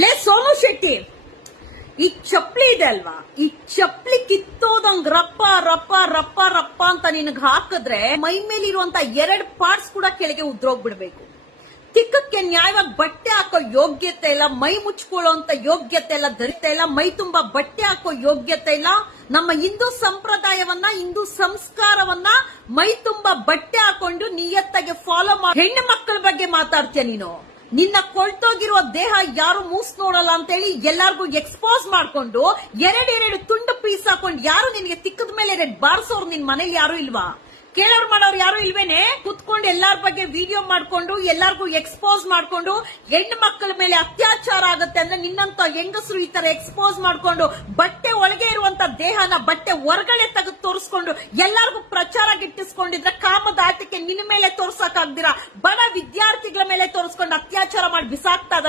ಲೇ ಸೋನು ಶೆಟ್ಟಿ, ಈ ಚಪ್ಲಿ ಇದೆ ಅಲ್ವಾ, ಈ ಚಪ್ಲಿ ಕಿತ್ತೋದಂಗ್ ರಪ್ಪ ರಪ್ಪ ರಪ್ಪ ರಪ್ಪ ಅಂತ ನಿನಗ್ ಹಾಕಿದ್ರೆ ಮೈ ಮೇಲಿರುವಂತ 2 ಪಾರ್ಟ್ಸ್ ಕೂಡ ಕೆಳಗೆ ಉದ್ರೋಗ್ಬಿಡ್ಬೇಕು. ತಿಕ್ಕಕ್ಕೆ ನ್ಯಾಯವಾಗಿ ಬಟ್ಟೆ ಹಾಕೋ ಯೋಗ್ಯತೆ ಇಲ್ಲ, ಮೈ ಮುಚ್ಕೊಳ್ಳೋಂತ ಯೋಗ್ಯತೆ ಇಲ್ಲ, ಧರಿತೆ ಇಲ್ಲ, ಮೈ ತುಂಬಾ ಬಟ್ಟೆ ಹಾಕೋ ಯೋಗ್ಯತೆ ಇಲ್ಲ. ನಮ್ಮ ಹಿಂದೂ ಸಂಪ್ರದಾಯವನ್ನ, ಹಿಂದೂ ಸಂಸ್ಕಾರವನ್ನ ಮೈ ತುಂಬಾ ಬಟ್ಟೆ ಹಾಕೊಂಡು ನಿಯತ್ತಾಗಿ ಫಾಲೋ ಮಾಡಿ ಹೆಣ್ಣು ಮಕ್ಕಳ ಬಗ್ಗೆ ಮಾತಾಡ್ತೀಯ ನೀನು. ನಿನ್ನ ಕೊಳ್ತೋಗಿರುವ ದೇಹ ಯಾರು ಮೂಸ್ ನೋಡಲ್ಲ ಅಂತ ಹೇಳಿ ಎಲ್ಲಾರ್ಗು ಎಕ್ಸ್ಪೋಸ್ ಮಾಡ್ಕೊಂಡು 2 ತುಂಡು ಪೀಸ್ ಹಾಕೊಂಡು ಯಾರು ನಿನ್ಗೆ ತಿಕ್ಕದ ಮೇಲೆ ಬಾರಿಸೋರು ನಿನ್ ಮನೇಲಿ ಯಾರು ಇಲ್ವಾ? ಕೇಳೋರು ಮಾಡೋರು ಯಾರು ಇಲ್ವೇನೆ? ಕುತ್ಕೊಂಡು ಎಲ್ಲಾರ ಬಗ್ಗೆ ವಿಡಿಯೋ ಮಾಡ್ಕೊಂಡು ಎಲ್ಲಾರ್ಗು ಎಕ್ಸ್ಪೋಸ್ ಮಾಡ್ಕೊಂಡು ಹೆಣ್ಣು ಮಕ್ಕಳ ಮೇಲೆ ಅತ್ಯಾಚಾರ ಆಗುತ್ತೆ ಅಂದ್ರೆ ನಿನ್ನಂತ ಹೆಂಗಸರು ಈ ತರ ಎಕ್ಸ್ಪೋಸ್ ಮಾಡ್ಕೊಂಡು ಬಟ್ಟೆ ಒಳಗೆ ಇರುವಂತ ದೇಹನ ಬಟ್ಟೆ ಹೊರಗಡೆ ತೆಗೆದು ತೋರಿಸ್ಕೊಂಡು ಎಲ್ಲಾರ್ಗು ಪ್ರಚಾರ ಗಿಟ್ಟಿಸ್ಕೊಂಡಿದ್ರೆ ಕಾಮದ ಆಟಕ್ಕೆ ನಿನ್ನ ಮೇಲೆ ತೋರ್ಸಕ್ ಆಗ್ದಿರಾ ಬಡ ವಿದ್ಯಾರ್ಥಿಗಳ ಮೇಲೆ ತೋರಿಸ್ಕೊಂಡು ಅತ್ಯಾಚಾರ ಮಾಡಿ ಬಿಸಾಕ್ತಾ